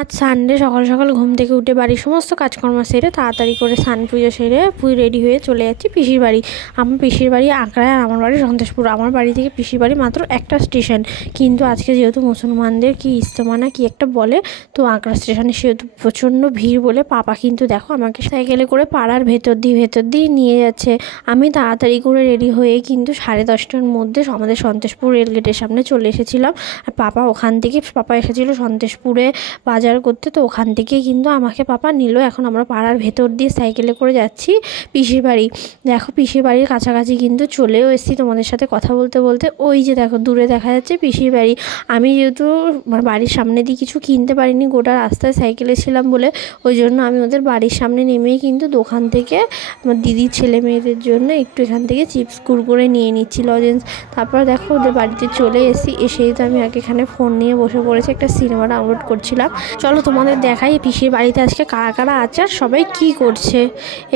আজ সানডে সকাল সকাল ঘুম থেকে উঠে বাড়ির সমস্ত কাজকর্ম সেরে তাড়াতাড়ি করে স্নান পুজো সেরে রেডি হয়ে চলে যাচ্ছি পিসির বাড়ি। আমার পিসির বাড়ি আঁকড়ায় আর আমার বাড়ি সন্তোষপুর। আমার বাড়ি থেকে পিসির বাড়ি মাত্র একটা স্টেশন, কিন্তু আজকে যেহেতু মুসলমানদের কি ইজতেমা না কি একটা বলে, তো আঁকড়া স্টেশনে সেহেতু প্রচণ্ড ভিড় বলে পাপা কিন্তু দেখো আমাকে সাইকেলে করে পাড়ার ভেতর দিয়ে নিয়ে যাচ্ছে। আমি তাড়াতাড়ি করে রেডি হয়ে কিন্তু 10:30টার মধ্যে আমাদের সন্তোষপুর রেলগেটের সামনে চলে এসেছিলাম। আর পাপা এসেছিলো সন্তোষপুরে বাজার করতে, তো ওখান থেকে কিন্তু আমাকে পাপা নিল। এখন আমরা পাড়ার ভেতর দিয়ে সাইকেলে করে যাচ্ছি পিসির বাড়ি। দেখো পিসির বাড়ির কাছাকাছি কিন্তু চলেও এসেছি তোমাদের সাথে কথা বলতে বলতে। ওই যে দেখো দূরে দেখা যাচ্ছে পিসির বাড়ি। আমি যেহেতু আমার বাড়ির সামনে দিয়ে কিছু কিনতে পারিনি, গোটা রাস্তায় সাইকেলে ছিলাম বলে, ওই জন্য আমি ওদের বাড়ির সামনে নেমেই কিন্তু দোকান থেকে আমার দিদির ছেলে মেয়েদের জন্য একটু এখান থেকে চিপস কুরকুরে নিয়ে নিচ্ছি, লজেন্স। তারপর দেখো ওদের বাড়িতে চলে এসেই তো আমি আগে এখানে ফোন নিয়ে বসে পড়েছি, একটা সিনেমা ডাউনলোড করছিলাম। চলো তোমাদের দেখাই পিসির বাড়িতে আজকে কারা কারা আছে আর সবাই কি করছে।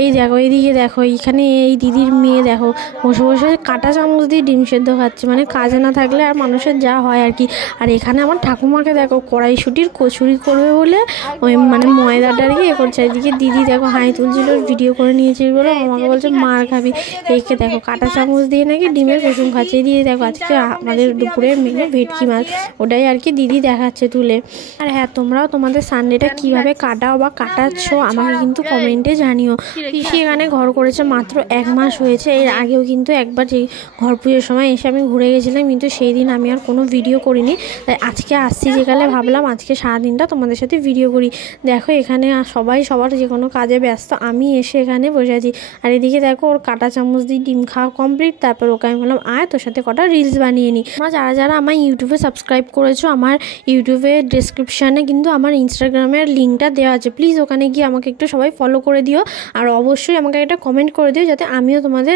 এই দেখো এইদিকে দেখো, এইখানে এই দিদির মেয়ে দেখো বসে বসে কাঁটা চামচ দিয়ে ডিম সেদ্ধ খাচ্ছে, মানে কাজে না থাকলে আর মানুষের যা হয় আর কি। আর এখানে আমার ঠাকুমাকে দেখো কড়াইশুঁটির কচুরি করবে বলে ওই মানে ময়দাটা আর কি করছে। এদিকে দিদি দেখো হাই তুলছিল, ভিডিও করে নিয়েছিল বলে আমাকে বলছে মার খাবি। এইকে দেখো কাঁটা চামচ দিয়ে নাকি ডিমের কুসুম খাচ্ছে। দিদি দেখো আজকে আমাদের দুপুরের মেনু ভেটকি মাছ, ওটাই আর কি দিদি দেখাচ্ছে তুলে। আর হ্যাঁ, তোমরাও তোমাদের সানডেটা কিভাবে কাটাও বা কাটাচ্ছ আমাকে কিন্তু কমেন্টে জানিও। পিসি এখানে ঘর করেছে মাত্র 1 মাস হয়েছে। এর আগেও কিন্তু একবার যে ঘর পুজোর সময় এসে আমি ঘুরে গেছিলাম, কিন্তু সেই দিন আমি আর কোনো ভিডিও করিনি। তাই আজকে আসছি যেকালে ভাবলাম আজকে সারাদিনটা তোমাদের সাথে ভিডিও করি। দেখো এখানে সবাই সবার যে কোনো কাজে ব্যস্ত, আমি এসে এখানে বসে আছি। আর এদিকে দেখো ওর কাঁটা চামচ দিয়ে ডিম খাওয়া কমপ্লিট। তারপর ওকে আমি বললাম আয় তোর সাথে কটা রিলস বানিয়ে নিই। তোমরা যারা যারা আমার ইউটিউবে সাবস্ক্রাইব করেছো, আমার ইউটিউবের ডিসক্রিপশানে কিন্তু আমার ইনস্টাগ্রামের লিঙ্কটা দেওয়া আছে, প্লিজ ওখানে গিয়ে আমাকে একটু সবাই ফলো করে দিও। আর অবশ্যই আমাকে একটা কমেন্ট করে দিও যাতে আমিও তোমাদের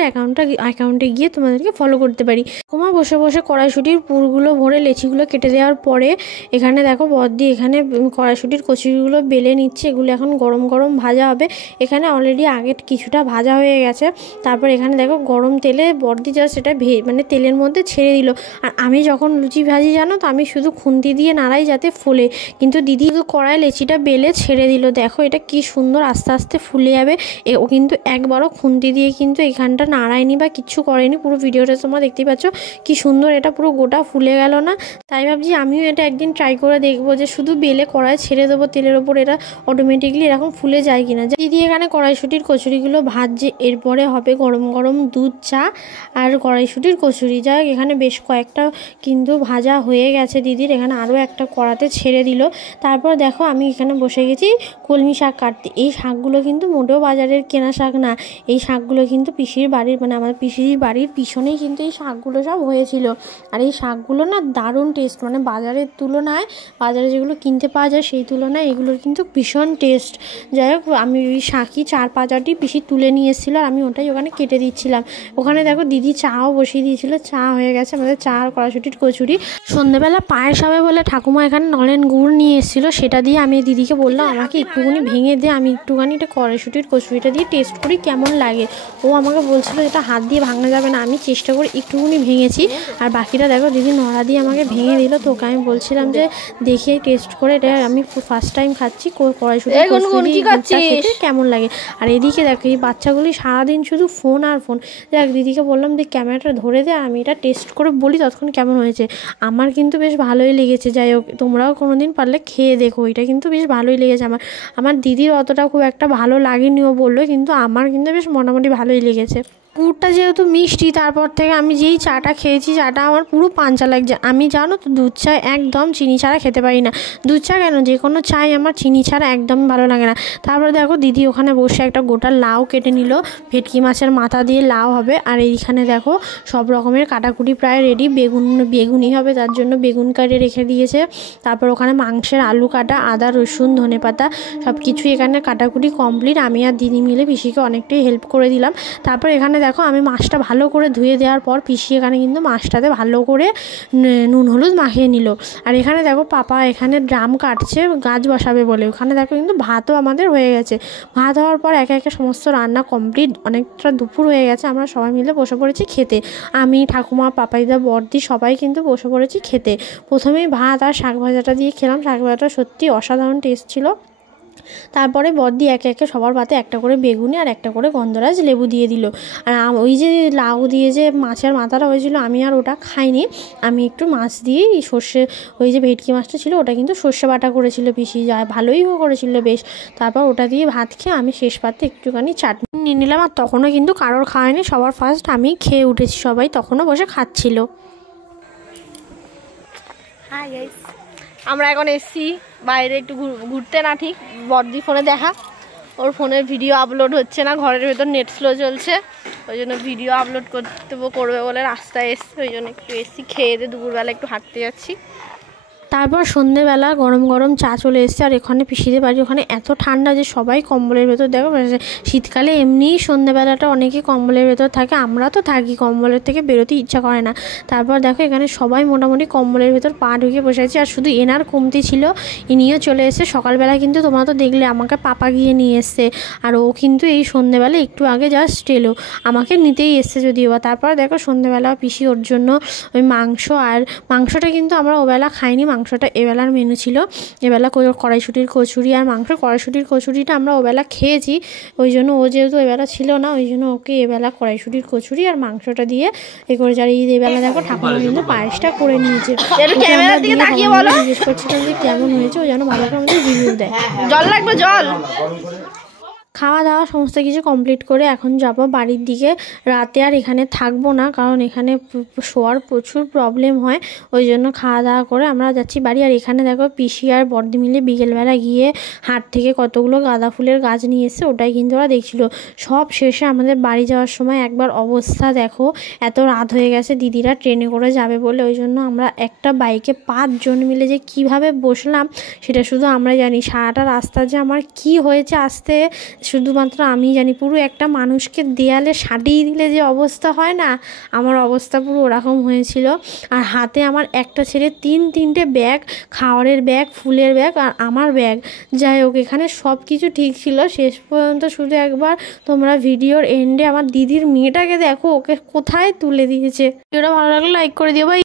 অ্যাকাউন্টে গিয়ে তোমাদেরকে ফলো করতে পারি। তোমার বসে বসে কড়াইশুঁটির পুরগুলো ভরে লেচিগুলো কেটে দেওয়ার পরে এখানে দেখো বদ্দি এখানে কড়াইশুঁটির কচুরিগুলো বেলে নিচ্ছে। এগুলো এখন গরম গরম ভাজা হবে। এখানে অলরেডি আগে কিছুটা ভাজা হয়ে গেছে। তারপর এখানে দেখো গরম তেলে বদ্দি যা সেটা মানে তেলের মধ্যে ছেড়ে দিল। আর আমি যখন লুচি ভাজি জানো তো আমি শুধু খুন্তি দিয়ে নাড়াই যাতে ফুলে, কিন্তু দিদি কড়াই লেচিটা বেলে ছেড়ে দিল। দেখো এটা কি সুন্দর আস্তে আস্তে ফুলে যাবে। ও কিন্তু একবারও খুন্তি দিয়ে কিন্তু এখানটা নাড়ায়নি বা কিচ্ছু করেনি। পুরো ভিডিওটা তোমরা দেখতেই পাচ্ছ কি সুন্দর এটা পুরো গোটা ফুলে গেল না। তাই ভাবছি আমিও এটা একদিন ট্রাই করে দেখবো যে শুধু বেলে কড়াই ছেড়ে দেবো তেলের ওপর, এটা অটোমেটিকলি এরকম ফুলে যায় কিনা। দিদি এখানে কড়াইশুঁটির কচুরিগুলো ভাজছে, এরপরে হবে গরম গরম দুধ চা আর কড়াইশুঁটির কচুরি। যাই হোক এখানে বেশ কয়েকটা কিন্তু ভাজা হয়ে গেছে দিদির, এখানে আরও একটা কড়াতে ছেড়ে দিল। তারপর দেখো আমি এখানে বসে গেছি কলমি শাক কাটতে। এই শাকগুলো কিন্তু মোটেও বাজারের কেনা শাক না, এই শাকগুলো কিন্তু পিসির বাড়ির মানে আমার পিসির বাড়ির পিছনেই কিন্তু এই শাকগুলো সব হয়েছিল। আর এই শাকগুলো না দারুণ টেস্ট, মানে বাজারের তুলনায়, বাজারে যেগুলো কিনতে পাওয়া যায় সেই তুলনায় এগুলোর কিন্তু ভীষণ টেস্ট। যাই হোক আমি ওই শাকই 4-5টি পিসি তুলে নিয়ে এসেছিলো আর আমি ওটাই ওখানে কেটে দিচ্ছিলাম। ওখানে দেখো দিদি চাও বসিয়ে দিয়েছিল, চা হয়ে গেছে আমাদের চা আর কড়াইশুঁটির কচুরি। সন্ধ্যেবেলা পায়েস হবে বলে ঠাকুমা এখানে নলেন গুড় নিয়ে এসেছিলো, সেটা দিয়ে আমি দিদিকে বললাম আমাকে একটুখানি ভেঙে দিয়ে আমি একটুখানি এটা কড়াইশুঁটির কচুরিটা দিয়ে টেস্ট করি কেমন লাগে। ও আমাকে বলছিল এটা হাত দিয়ে ভাঙা যাবে না, আমি চেষ্টা করে একটুখানি ভেঙেছি। আর বাকিটা দেখো দিদি নড়া দিয়ে আমাকে ভেঙে দিল। তো ওকে আমি বলছিলাম যে দেখে টেস্ট করে, এটা আমি ফার্স্ট টাইম খাচ্ছি কড়াইশুঁটির কচুরি খেতে কেমন লাগে। আর এদিকে দেখো এই বাচ্চাগুলি সারাদিন শুধু ফোন আর ফোন। দেখ দিদিকে বললাম যে ক্যামেরাটা ধরে দে, আমি এটা টেস্ট করে বলি ততক্ষণ কেমন হয়েছে। আমার কিন্তু বেশ ভালোই লেগেছে। যাই হোক তোমরাও কোনোদিন পারলে খেয়ে দেখো, এটা কিন্তু বেশ ভালোই লেগেছে। আমার দিদির অতটা খুব একটা ভালো লাগেনিও বললো, কিন্তু আমার কিন্তু বেশ মোটামুটি ভালোই লেগেছে। গুড়টা যেহেতু মিষ্টি, তারপর থেকে আমি যেই চাটা খেয়েছি চাটা আমার পুরো পাঞ্চা লাগছে। আমি জানো তো দুধ চা একদম চিনি ছাড়া খেতে পারি না। দুধ চা কেন যে কোনো চাই আমার চিনি ছাড়া একদম ভালো লাগে না। তারপরে দেখো দিদি ওখানে বসে একটা গোটা লাউ কেটে নিল, ভেটকি মাছের মাথা দিয়ে লাউ হবে। আর এইখানে দেখো সব রকমের কাটাকুটি প্রায় রেডি। বেগুনি হবে তার জন্য বেগুন কাটে রেখে দিয়েছে। তারপর ওখানে মাংসের আলু কাটা, আদা রসুন ধনেপাতা সব কিছুই এখানে কাটাকুটি কমপ্লিট। আমি আর দিদি মিলে পিসিকে অনেকটাই হেল্প করে দিলাম। তারপর এখানে দেখো আমি মাছটা ভালো করে ধুয়ে দেওয়ার পর পিসি এখানে কিন্তু মাছটাতে ভালো করে নুন হলুদ মাখিয়ে নিল। আর এখানে দেখো পাপা এখানে ড্রাম কাটছে গাছ বসাবে বলে। ওখানে দেখো কিন্তু ভাতও আমাদের হয়ে গেছে। ভাত হওয়ার পর একে একে সমস্ত রান্না কমপ্লিট, অনেকটা দুপুর হয়ে গেছে। আমরা সবাই মিলে বসে পড়েছি খেতে। আমি, ঠাকুমা, পাপাইদা, বড়দি সবাই কিন্তু বসে পড়েছি খেতে। প্রথমেই ভাত আর শাক ভাজাটা দিয়ে খেলাম। শাক ভাজাটা সত্যি অসাধারণ টেস্ট ছিল। তারপরে বড়দি একে একে সবার পাতে একটা করে বেগুনি আর একটা করে গন্ধরাজ লেবু দিয়ে দিল। আর ওই যে লাউ দিয়ে যে মাছের মাথাটা হয়েছিল আমি আর ওটা খাইনি। আমি একটু মাছ দিয়েই সর্ষে, ওই যে ভেটকি মাছটা ছিল ওটা কিন্তু সর্ষে বাটা করেছিল পিসি, যায় ভালোই করেছিল বেশ। তারপর ওটা দিয়ে ভাত খেয়ে আমি শেষ পাতে একটুখানি চাটনি নিয়ে নিলাম। আর তখনও কিন্তু কারোর খাওয়ায়নি, সবার ফার্স্ট আমি খেয়ে উঠেছি। সবাই তখনও বসে খাচ্ছিল। হাই গাইস, আমরা এখন এসছি বাইরে একটু ঘুরতে, না ঠিক বড়দি ফোনে দেখা, ওর ফোনের ভিডিও আপলোড হচ্ছে না, ঘরের ভেতর নেট স্লো চলছে, ওই জন্য ভিডিও আপলোড করবে বলে রাস্তায় এসছি। ওই জন্য একটু এসছি, খেয়ে দিয়ে দুপুরবেলা একটু হাঁটতে যাচ্ছি। তারপর সন্ধেবেলা গরম গরম চা চলে এসছে। আর এখানে পিসিদের বাড়ি ওখানে এত ঠান্ডা যে সবাই কম্বলের ভেতর, দেখো শীতকালে এমনিই সন্ধেবেলাটা অনেকে কম্বলের ভেতর থাকে, আমরা তো থাকি, কম্বলের থেকে বেরোতে ইচ্ছা করে না। তারপর দেখো এখানে সবাই মোটামুটি কম্বলের ভেতর পা ঢুকে বসে আছে। আর শুধু এনার কমতি ছিল, ইনিও চলে এসছে সকালবেলা। কিন্তু তোমরা তো দেখলে আমাকে পাপা গিয়ে নিয়ে এসছে, আর ও কিন্তু এই সন্ধেবেলা একটু আগে জাস্ট এলো, আমাকে নিতেই এসছে যদিও বা। তারপর দেখো সন্ধেবেলা পিসি ওর জন্য ওই মাংস, আর মাংসটা কিন্তু আমরা ওবেলা খাইনি, মাংসটা এবেলার মেনু ছিল। এবেলা কড়াইশুঁটির কচুরি আর মাংস। কড়াইশুঁটির কচুরিটা আমরা ওবেলা খেয়েছি, ওই জন্য ও যেহেতু এবেলা ছিল না, ওই জন্য ওকে এবেলা কড়াইশুঁটির কচুরি আর মাংসটা দিয়ে এ করে যার এই এবেলা দেখো ঠাকুমা কিন্তু পায়েসটা করে নিয়েছে। জিজ্ঞেস করছিলাম যে কেমন হয়েছে, ও যেন ভালো করে আমাদের রিভিউ দেয়। জল লাগবে, জল। খাওয়া দাওয়া সমস্ত কিছু কমপ্লিট করে এখন যাব বাড়ির দিকে। রাতে আর এখানে থাকবো না, কারণ এখানে শোয়ার প্রচুর প্রবলেম হয়, ওই জন্য খাওয়া দাওয়া করে আমরা যাচ্ছি বাড়ি। আর এখানে দেখো পিসি আর বড়দি মিলে বিকেলবেলা গিয়ে হাট থেকে কতগুলো গাঁদা ফুলের গাছ নিয়ে এসছে, ওটাই কিন্তু ওরা দেখছিল। সব শেষে আমাদের বাড়ি যাওয়ার সময় একবার অবস্থা দেখো, এত রাত হয়ে গেছে, দিদিরা ট্রেনে করে যাবে বলে, ওই জন্য আমরা একটা বাইকে 5 জন মিলে যে কিভাবে বসলাম সেটা শুধু আমরা জানি। সারাটা রাস্তা যে আমার কি হয়েছে আসতে শুধুমাত্র আমি জানি। পুরো একটা মানুষকে দেয়ালে সাটিয়ে দিলে যে অবস্থা হয় না, আমার অবস্থা পুরো ওরকম হয়েছিল। আর হাতে আমার একটা ছেড়ে 3-3টে ব্যাগ, খাওয়ারের ব্যাগ, ফুলের ব্যাগ আর আমার ব্যাগ। যাই হোক এখানে সব কিছু ঠিক ছিল শেষ পর্যন্ত। শুধু একবার তোমরা ভিডিওর এন্ডে আমার দিদির মেয়েটাকে দেখো, ওকে কোথায় তুলে দিয়েছে। ভিডিওটা ভালো লাগলে লাইক করে দিও ভাই।